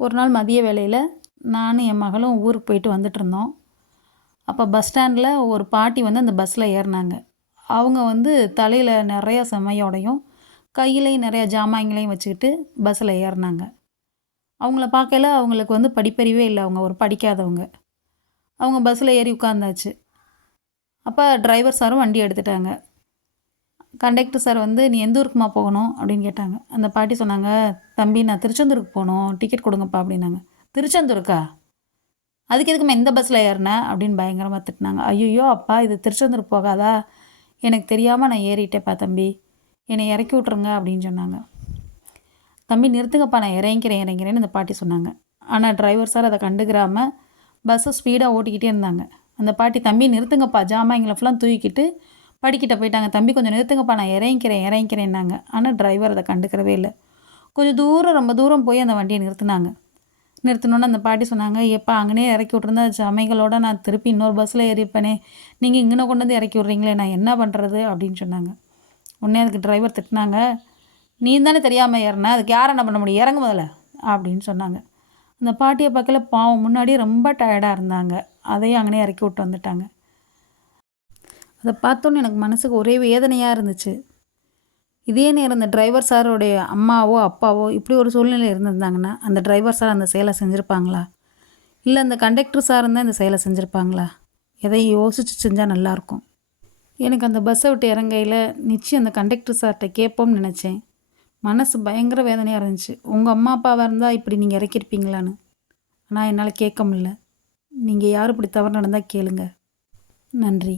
ஒரு நாள் மதிய வேளையில் நானும் என் மகளும் ஊருக்கு போயிட்டு வந்துட்டு இருந்தோம். அப்போ பஸ் ஸ்டாண்டில் ஒரு பாட்டி வந்து அந்த பஸ்ஸில் ஏறினாங்க. அவங்க வந்து தலையில் நிறையா செமையோடையும் கையிலையும் நிறையா ஜாமான்களையும் வச்சுக்கிட்டு பஸ்ஸில் ஏறினாங்க. அவங்கள பார்க்கையில அவங்களுக்கு வந்து படிப்பறிவே இல்லை அவங்க ஒரு படிக்காதவங்க. அவங்க பஸ்ஸில் ஏறி உட்காந்தாச்சு அப்போ டிரைவர் சாரும் வண்டி எடுத்துட்டாங்க. கண்டக்டர் சார் வந்து நீ எந்த ஊருக்குமா போகணும்? அப்படின்னு கேட்டாங்க. அந்த பாட்டி சொன்னாங்க தம்பி நான் திருச்செந்தூருக்கு போகணும். டிக்கெட் கொடுங்கப்பா அப்படின்னாங்க. திருச்செந்தூருக்கா? அதுக்கு எதுக்குமா எந்த பஸ்ஸில் ஏறினேன் அப்படின்னு பயங்கரமாக திட்டினாங்க. ஐயோ அப்பா இது திருச்செந்தூர் போகாதா? எனக்கு தெரியாமல் நான் ஏறிட்டேப்பா தம்பி. என்னை இறக்கி விட்ருங்க அப்படின்னு சொன்னாங்க. தம்பி நிறுத்துங்கப்பா நான் இறங்கிக்கிறேன் இறங்கிறேன்னு இந்த பாட்டி சொன்னாங்க. ஆனால் டிரைவர் சார் அதை கண்டுக்கிறாமல் பஸ்ஸை ஸ்பீடாக ஓட்டிக்கிட்டே இருந்தாங்க. அந்த பாட்டி தம்பி நிறுத்துங்கப்பா. ஜாமான்களை ஃபுல்லாக தூக்கிட்டு படிக்கிட்ட போயிட்டாங்க. தம்பி கொஞ்சம் நிறுத்துங்கப்பா நான் இறங்கிக்கிறேன் இறங்கிக்கிறேன்னாங்க. ஆனால் டிரைவர் அதை கண்டுக்கிறவே இல்லை. கொஞ்சம் தூரம் ரொம்ப தூரம் போய் அந்த வண்டியை நிறுத்துனாங்க. நிறுத்தணுன்னு அந்த பாட்டி சொன்னாங்க எப்போ அங்கனே இறக்கி விட்ருந்தா சமைகளோடு நான் திருப்பி இன்னொரு பஸ்ஸில் ஏறிப்பேனே. நீங்கள் இங்கே கொண்டு வந்து இறக்கி விட்றீங்களே நான் என்ன பண்ணுறது அப்படின்னு சொன்னாங்க. உடனே அதுக்கு டிரைவர் திட்டினாங்க நீ தானே தெரியாமல் ஏறினா அதுக்கு யாரை என்ன பண்ண முடியும்? இறங்கு முதல்ல. அப்படின்னு சொன்னாங்க. அந்த பாட்டியை பார்க்கல பாவம் முன்னாடியே ரொம்ப டயர்டாக இருந்தாங்க. அதையும் அங்கனே இறக்கி விட்டு வந்துட்டாங்க. அதை பார்த்தோன்னே எனக்கு மனசுக்கு ஒரே வேதனையாக இருந்துச்சு. இதே நேரம் இந்த டிரைவர் சாரோடைய அம்மாவோ அப்பாவோ இப்படி ஒரு சூழ்நிலை இருந்திருந்தாங்கன்னா அந்த டிரைவர் சார் அந்த செயலை செஞ்சுருப்பாங்களா? இல்லை அந்த கண்டக்டர் சார் தான் இந்த செயலை செஞ்சுருப்பாங்களா? எதை யோசித்து செஞ்சால் நல்லாயிருக்கும் எனக்கு அந்த பஸ்ஸை விட்டு இறங்கையில் நிச்சயம் அந்த கண்டக்டர் சார்கிட்ட கேட்போம்னு நினச்சேன். மனசு பயங்கர வேதனையாக இருந்துச்சு. உங்கள் அம்மா அப்பாவாக இருந்தால் இப்படி நீங்கள் இறக்கியிருப்பீங்களான்னு. ஆனால் என்னால் கேட்க முடில நீங்கள் யார் இப்படி தவறு நடந்தால் கேளுங்க. நன்றி.